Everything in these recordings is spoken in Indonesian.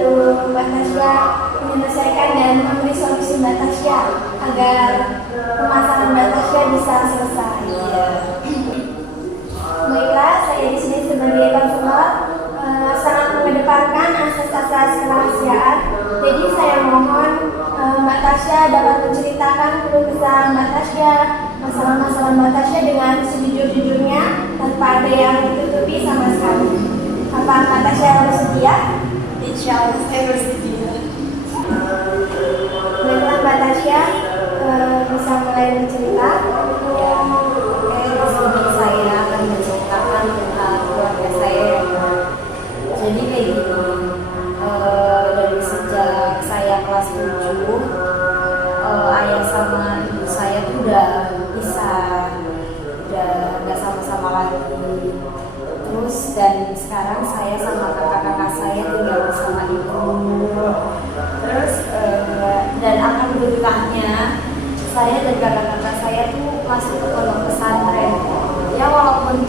membantu Mbak Tasya menyelesaikan dan memberi solusi Mbak Tasya agar pemasaran Mbak Tasya bisa selesai. Baiklah, saya di sini sebagai konselor sangat mengedepankan asas-asas kerahasiaan. Jadi saya mohon Mbak Tasya dapat menceritakan keluh kesah Mbak Tasya, masalah-masalah Mbak Tasya dengan sejujur-jujurnya tanpa ada yang ditutupi sama sekali. Apa Mbak Tasya bersedia? Insya Allah saya bersedia. Baiklah Mbak Tasya, bisa mulai bercerita. Ya, oke, di sini saya akan menceritakan tentang keluarga saya. Jadi kayak gini, dari sejak saya kelas 7, ayah sama ibu saya tuh udah pisah, udah nggak sama-sama lagi. Terus dan sekarang saya sama kakak-kakak saya tinggal bersama ibu. Terus dan alhamdulillahnya saya dan kakak-kakak saya tuh masuk ke pondok pesantren. Ya walaupun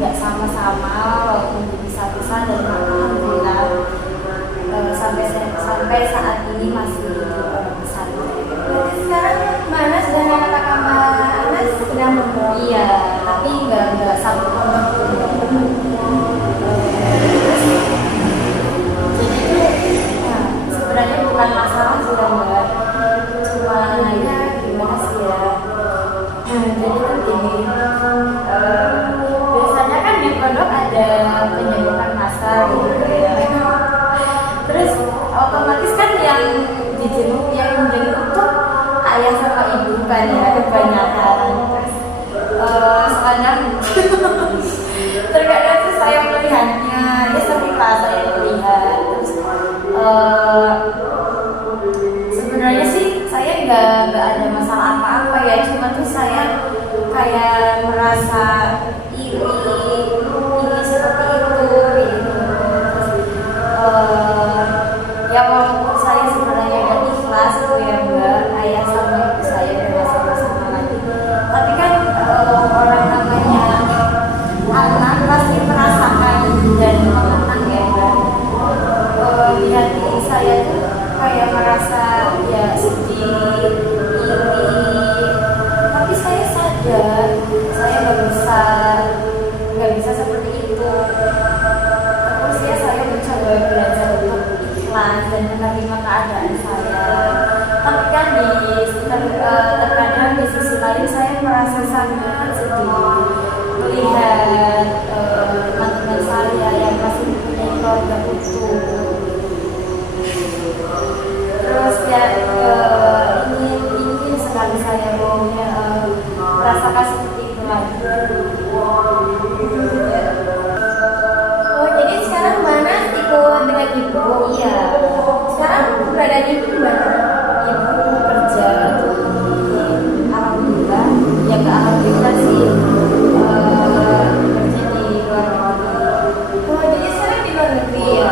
nggak sama-sama, walaupun bisa-bisa, dan alhamdulillah sampai saat ini masih di pondok pesantren. Berarti sekarang Mbak Anas dan kakak-kakak Mbak Anas sedang membawa. Iya, tapi nggak satu pondok. Sebenarnya bukan masalah sih ya Mbak, cuma ya gimana sih ya. Jadi kan gini, biasanya kan di pondok ada penyedotan massal gitu ya. Terus otomatis kan yang menjenguk tuh ayah sama ibu kan ya, kebanyakan. Terus terkadang tuh saya melihatnya, ya sering lah saya melihat. Terus sebenarnya sih saya nggak ada masalah apa-apa ya, cuma tuh saya kayak merasa iri seperti itu gitu. Ya walaupun saya sebenarnya udah ikhlas gitu ya Mbak, ayah sama ibu saya udah sama-sama lagi, tapi kan orang namanya anak pasti merasakan dan mengenang ya Mbak. Di hati saya tuh kayak merasa ya sedih, iri, tapi saya sadar saya nggak bisa seperti itu. Terus ya saya mencoba belajar untuk ikhlas dan menerima keadaan saya. Tapi kan terkadang di sisi lain saya merasa sangat sedih melihat teman-teman saya yang masih mempunyai keluarga utuh. Terus ya ingin sekali saya merasakan seperti itu lagi. Oh, jadi sekarang Mbak Anas ikut dengan ibu? Iya. Sekarang beradanya ibu di mana? Ibu kerja tuh alhamdulillah, ya ke alhamdulillah sih kerja di luar negeri. Oh, jadi sekarang di luar negeri ya? Iya.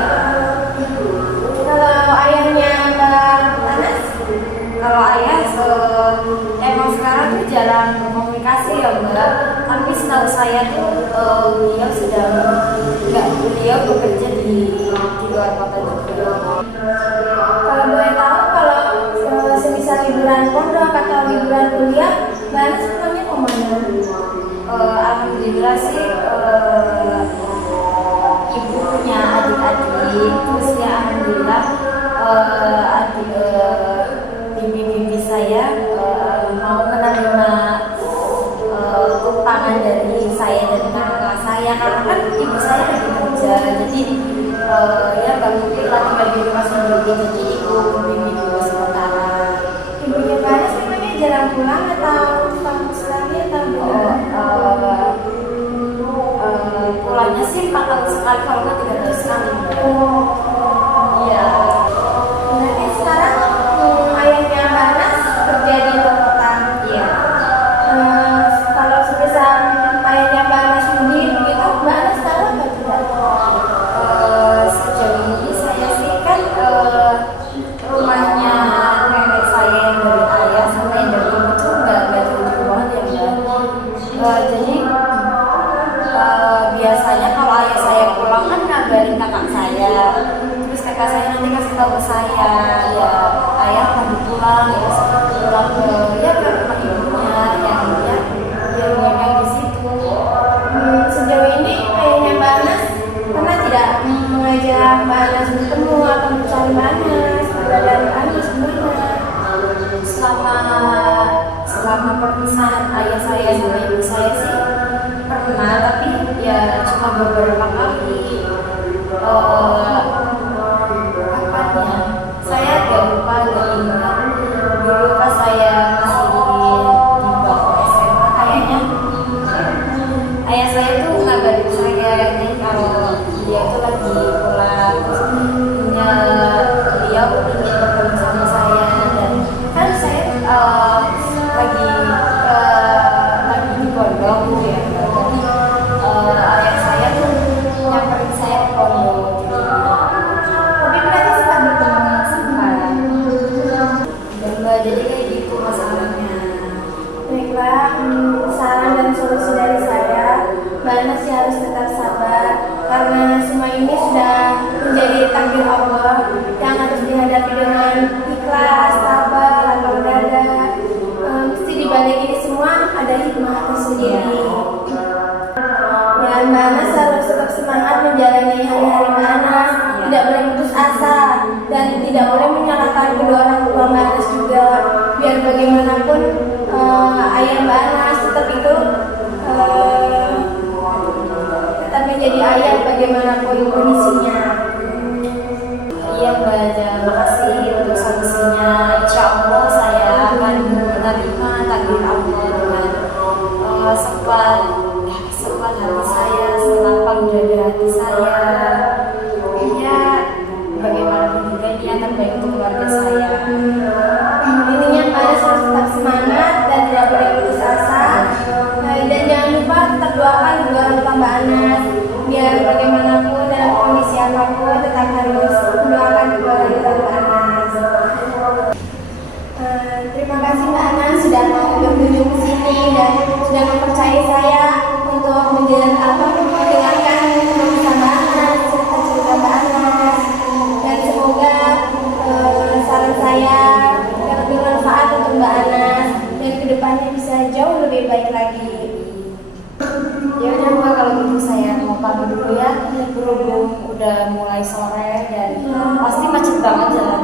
Kalau ayahnya Mbak Anas? Kalau ayah emang sekarang tuh jarang komunikasi ya Mbak, tapi setahu saya tuh beliau bekerja di luar kota juga. Kalau boleh tahu, kalau semisal liburan pondok atau liburan kuliah, Mbak Anas pulangnya kemana? Alhamdulillah sih ibu punya adik-adik, terus ya alhamdulillah bibi-bibi saya mau menerima tumpangan dari saya dan kakak saya, karena kan ibu saya lagi kerja, jadi ya nggak mungkin lah tinggal di rumah sendiri, jadi ibu bimbing dulu sementara. Ibunya Mbak Anas memangnya jarang pulang atau kamu sekali atau gimana? Pulangnya sih 4 tahun sekali, kalau nggak 3 tahun sekali. Iya. Berarti sekarang ayahnya Mbak Anas kerja di luar kota. Iya. Kalau sebesar ayahnya Mbak Anas sendiri begitu, Mbak Anas tahu atau tidak? Sejauh ini saya sih kan rumahnya nenek saya yang dari ayah sama yang dari ibu tuh nggak jauh banget ya Mbak. Jadi biasanya kalau ayah saya pulang kan ngabarin kakak saya, tahu ke saya ya ayah lagi pulang ya pulang ke ya ke rumah ibunya yang yang di situ. Sejauh ini ayahnya Mbak Anas pernah tidak mengajak Mbak Anas bertemu atau mencari Mbak Anas, keberadaan Mbak Anas gimana? Selama perpisahan ayah saya sama ibu saya sih pernah, tapi ya cuma beberapa kali. Kapannya saya agak lupa, agak ingat dulu pas saya masih di bawah SMA kayaknya ayah saya tuh ngabarin saya nih kalau dia tuh lagi pulang, terus beliau ingin bertemu sama saya, dan kan saya lagi di pondok gitu ya. Ayah saya tuh nyamperin saya ke pondok gitu. Tapi berarti sempat bertemu. Sempat. Dan Mbak, jadi kayak gitu masalahnya. Baiklah, saran dan solusi dari saya, Mbak Anas ya harus tetap sabar karena semua ini sudah menjadi takdir Allah yang harus dihadapi dengan ikhlas, sabar, lapang dada. Mesti dibalik ini semua ada hikmah tersendiri. Ya, Mbak Anas harus tetap semangat menjalani hari-hari Mbak Anas, tidak boleh putus asa dan tidak boleh menyalahkan kedua orang tua Mbak Anas juga. Biar bagaimanapun ayah Mbak Anas tetap itu tetap menjadi ayah bagaimanapun kondisinya. Iya Mbak, terima kasih untuk solusinya. Insya Allah saya akan menerima takdir Allah dengan sekuat hati saya, selapang dada hati saya. Ya, bagaimanapun juga ini yang terbaik untuk keluarga saya. Intinya Mbak Anas harus tetap semangat dan tidak boleh putus asa. Dan jangan lupa tetap doakan kedua orang tua Mbak Anas. Biar bagaimanapun dalam kondisi apapun tetap harus mendoakan kedua orang tua Mbak Anas. Terima kasih Mbak Anas sudah mau berkunjung ke sini dan sudah mempercayai saya untuk mendengarkan kisah Mbak Anas, cerita-cerita Mbak Anas. Dan semoga saran saya dapat bermanfaat untuk Mbak Anas dan kedepannya bisa jauh lebih baik lagi. Ya udah Mbak, kalau gitu saya mau pamit dulu ya, berhubung udah mulai sore dan pasti macet banget jalan